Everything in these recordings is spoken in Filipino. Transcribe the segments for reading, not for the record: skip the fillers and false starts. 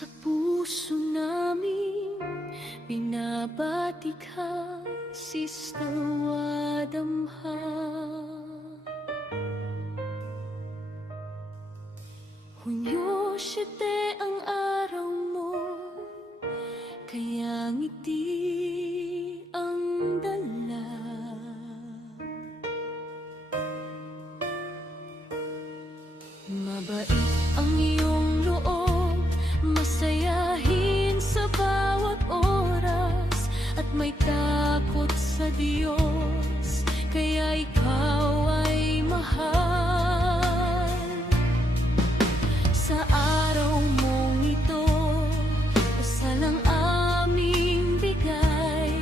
Sa puso namin binabati ka, Sister Wadamha. Hunyo 7 ang araw mo, kaya ngiti ang dala. Mabait ang iyong loob, masayahin sa bawat oras, at may takot sa Diyos, kaya ikaw ay mahal. Sa araw mong ito, dasal ang aming bigay,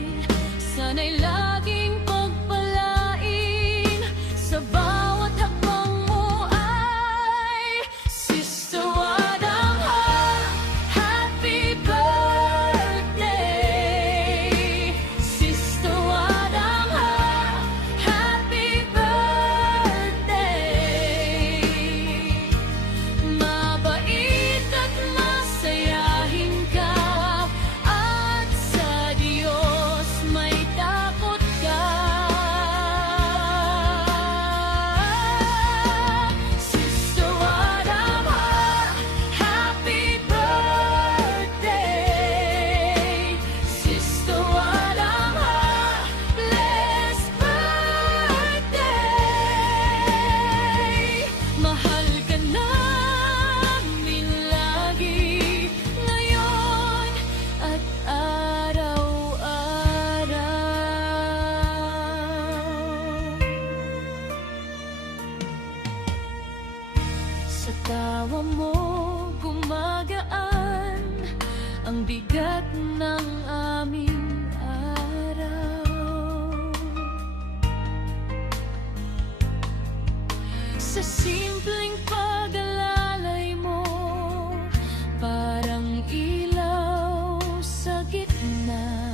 sana'y laging pagpalain sa bawat hakbang mo ay Sister Wadamha. Happy birthday, Sister Wadamha. Happy birthday. Mabait at masayahin ka, at sa Diyos may takot ka. Sister Wadamha, happy birthday. Sister Wadamha, blessed birthday. Mahal ka namin lagi, ngayon at araw-araw. Sa tawa mo gumagaan ang bigat ng aming araw. Sa simpleng pag-alalay mo, parang ilaw sa gitna.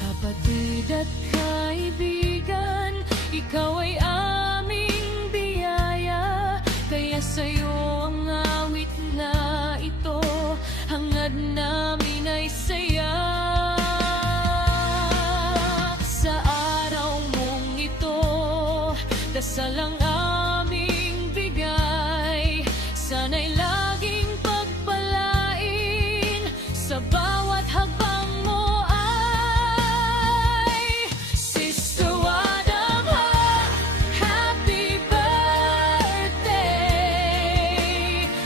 Kapatid at kaibigan, ikaw ay aming biyaya, kaya sa'yo ang awit na ito, hangad namin ay saya. Sa araw mong ito, dasal ang aming bigay, sana'y laging pagpalain sa bawat hakbang mo ay Sister Wadamha. Happy birthday,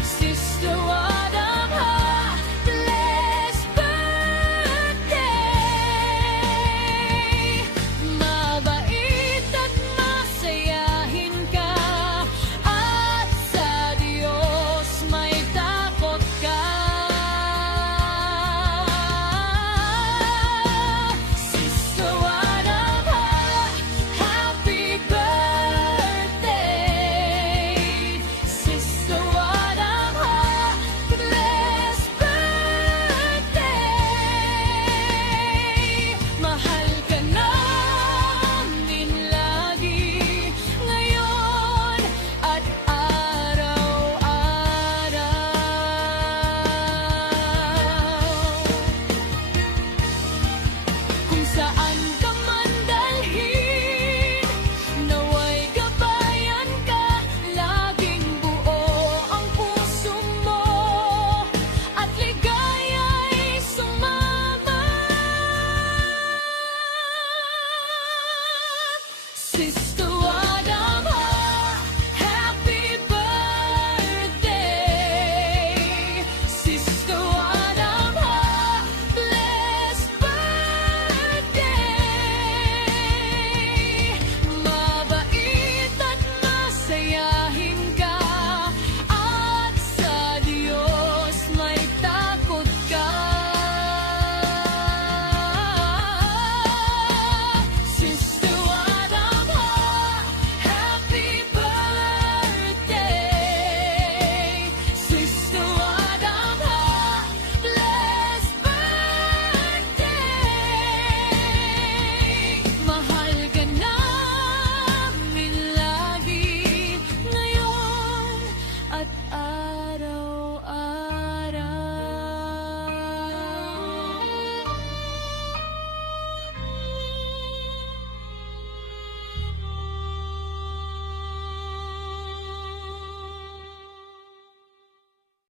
Sister Wadamha. Blessed birthday. Mabait at masayahin ka, at sa Diyos may takot ka. Sister Wadamha, happy birthday. Sister Wadamha, blessed birthday. Mahal ka namin lagi, ngayon at araw-araw. Kung saan ka man dalhin, naway gabayan ka, laging buo ang puso mo, at ligaya'y sumama. Sister